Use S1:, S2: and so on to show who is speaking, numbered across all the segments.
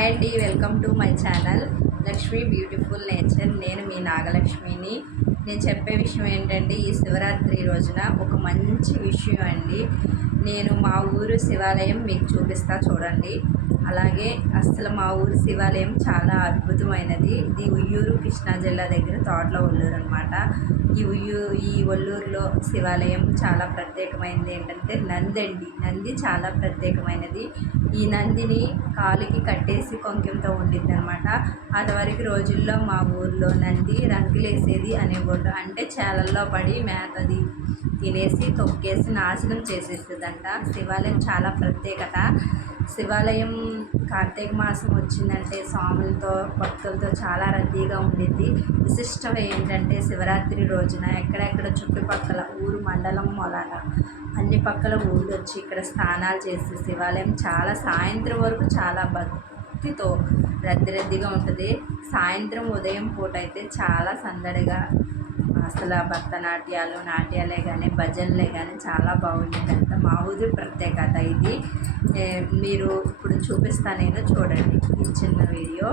S1: Hi అండి welcome to my channel Lakshmi beautiful nature నేను మీ నాగలక్ష్మిని. నేను చెప్పే విషయం ఏంటంటే ఈ శివరాత్రి రోజున ఒక మంచి విషయం అండి. నేను మా ఊరు శివాలయం మీకు చూపిస్తా చూడండి. అలాగే అసలు మా ఊరు శివాలయం చాలా అద్భుతమైనది. ఇది ఉయ్యూరు కృష్ణా జిల్లా దగ్గర తోటలో ఒల్లూరు అనమాట ఈ ఉయ్యూ ఈ ఒల్లూరులో శివాలయం చాలా ప్రత్యేకమైనది ఏంటంటే నంది అండి నంది చాలా ప్రత్యేకమైనది. ఈ నందిని కాలికి కట్టేసి కొంకెంతో ఉండిద్ది అనమాట అంతవరకు రోజుల్లో మా ఊర్లో నంది రంగులేసేది అనేవాళ్ళు అంటే చేలల్లో పడి మేతది తినేసి తొక్కేసి నాశనం చేసేస్తుందంట శివాలయం చాలా ప్రత్యేకత. శివాలయం కార్తీక మాసం వచ్చిందంటే స్వాములతో భక్తులతో చాలా రద్దీగా ఉండిద్ది. విశిష్టం ఏంటంటే శివరాత్రి రోజున ఎక్కడెక్కడ చుట్టుపక్కల ఊరు మండలం మొలాన అన్ని పక్కల ఊళ్ళు వచ్చి ఇక్కడ స్నానాలు చేసి శివాలయం చాలా సాయంత్రం వరకు చాలా భక్తితో రద్దీ రద్దీగా ఉంటుంది. సాయంత్రం ఉదయం పూట అయితే చాలా సందడిగా అసలు భరతనాట్యాలు నాట్యాలే కానీ భజనలే కానీ చాలా బాగుండేది అంత. మా ఊరి ప్రత్యేకత ఇది. మీరు ఇప్పుడు చూపిస్తాను నేను చూడండి. ఈ చిన్న వీడియో.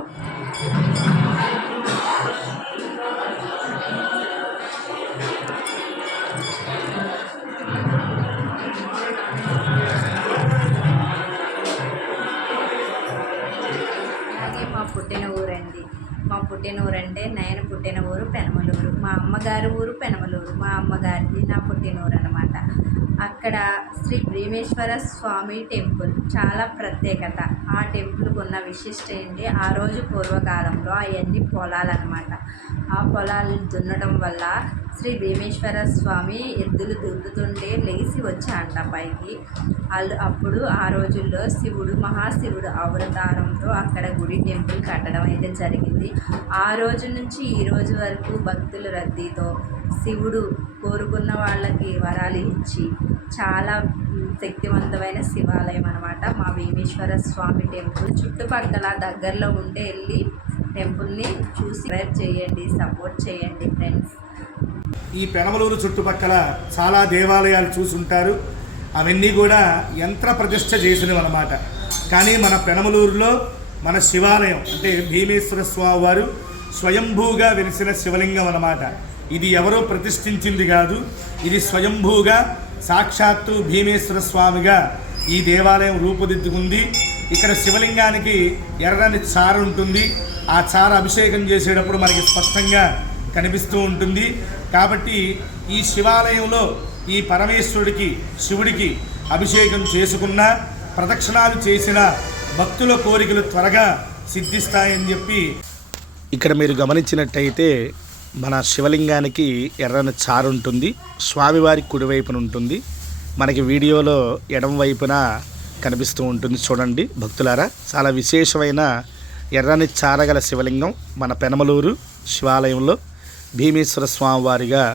S1: పుట్టిన ఊరు అంటే నేను పుట్టిన ఊరు పెనమలూరు. మా అమ్మగారి ఊరు పెనమలూరు. మా అమ్మగారిది నా పుట్టిన ఊరు అనమాట అక్కడ శ్రీ భీమేశ్వర స్వామి టెంపుల్. చాలా ప్రత్యేకత. ఆ టెంపుల్కి ఉన్న విశిష్ట ఏంటి? ఆ రోజు పూర్వకాలంలో అవన్నీ పొలాలన్నమాట. ఆ పొలాలు దున్నడం వల్ల శ్రీ భీమేశ్వర స్వామి ఎద్దులు దున్నుతుంటే లేచి వచ్చాడట పైకి. అప్పుడు ఆ రోజుల్లో శివుడు మహాశివుడు అవతారంతో అక్కడ గుడి టెంపుల్ కట్టడం అయితే జరిగింది. ఆ రోజు నుంచి ఈ రోజు వరకు భక్తుల రద్దీతో శివుడు కోరుకున్న వాళ్ళకి వరాలు ఇచ్చి చాలా శక్తివంతమైన శివాలయం అనమాట మా భీమేశ్వర స్వామి టెంపుల్. చుట్టుపక్కల దగ్గరలో ఉంటే వెళ్ళి టెంపుల్ని చూసి చేయండి సపోర్ట్ చేయండి ఫ్రెండ్స్.
S2: ఈ పెనమలూరు చుట్టుపక్కల చాలా దేవాలయాలు చూసుంటారు. అవన్నీ కూడా యంత్ర ప్రతిష్ట చేసినవి అనమాట కానీ మన పెనమలూరులో మన శివాలయం అంటే భీమేశ్వర స్వామి వారు స్వయంభూగా వెలిసిన శివలింగం అన్నమాట ఇది ఎవరో ప్రతిష్ఠించింది కాదు. ఇది స్వయంభూగా సాక్షాత్తు భీమేశ్వర స్వామిగా ఈ దేవాలయం రూపుదిద్దుకుంది. ఇక్కడ శివలింగానికి ఎర్రని చారు ఉంటుంది ఆ చారు అభిషేకం చేసేటప్పుడు మనకి స్పష్టంగా కనిపిస్తూ ఉంటుంది. కాబట్టి ఈ శివాలయంలో ఈ పరమేశ్వరుడికి శివుడికి అభిషేకం చేసుకున్న ప్రదక్షిణాలు చేసిన భక్తుల కోరికలు త్వరగా సిద్ధిస్తాయని చెప్పి ఇక్కడ మీరు గమనించినట్టయితే మన శివలింగానికి ఎర్రని చారు ఉంటుంది. స్వామివారి కుడివైపున ఉంటుంది. మనకి వీడియోలో ఎడం వైపున కనిపిస్తూ ఉంటుంది చూడండి భక్తులారా. చాలా విశేషమైన ఎర్రని చారగల శివలింగం మన పెనమలూరు శివాలయంలో. భీమేశ్వర స్వామివారిగా